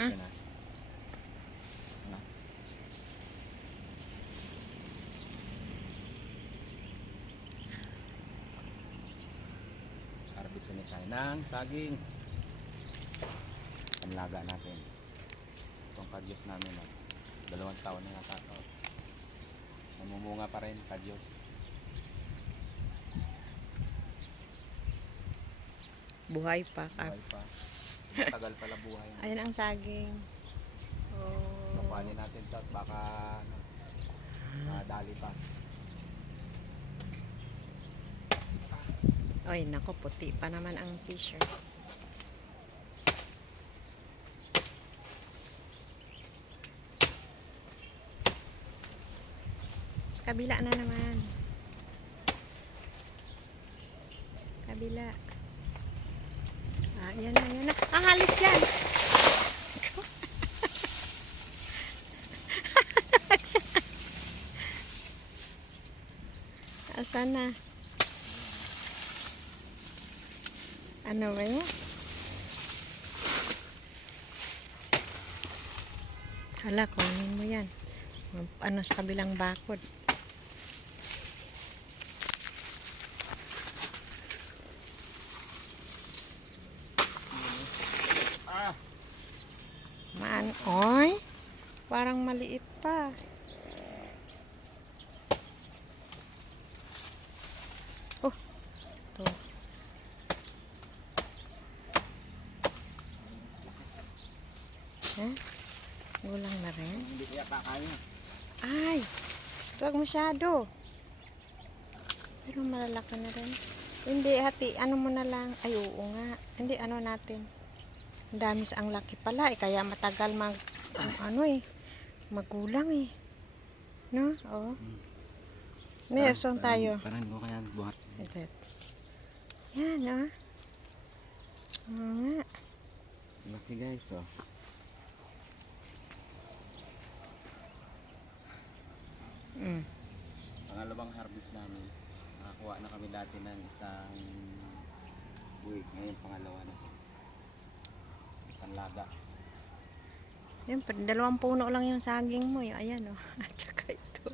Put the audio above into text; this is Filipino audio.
Yan na. Ano? Harvestin na tayo ng saging. Panlaga natin. Itong kadyos namin. 2 taon na yata ito. Namumunga pa rin kadyos. Buhay pa. Buhay pa. Matagal pala buhay. Ayan ang saging. Oh. Kukuhanin natin ito at baka dali pa. Ay, nako, puti pa naman ang t-shirt. Sa kabila na naman. Kabila. Ah, yan na, yan na. Ah, halis dyan! Asan na? Ano ba yun? Hala, kunin mo yan. Ano sa kabilang bakod. Oy, parang maliit pa. Oh, to. Gulang na rin. Hindi kaya kakain. Ay, wag masyado. Pero malalaki na rin. Hindi, hati, ano mo na lang. Ay, oo nga. Hindi, ano natin. Ang dami sa ang laki pala. Kaya matagal magulang eh. No? Oo. Mayroon tayo. Parang hindi ko kaya buhat. Yan, ah. Oo nga. Laki guys, oh. Pangalawang harvest namin. Nakakuha na kami dati ng isang buwig. Ngayon pangalawa na. Panlaga. Yan, 2 puno lang yung saging mo. Ayan, oh. At saka ito.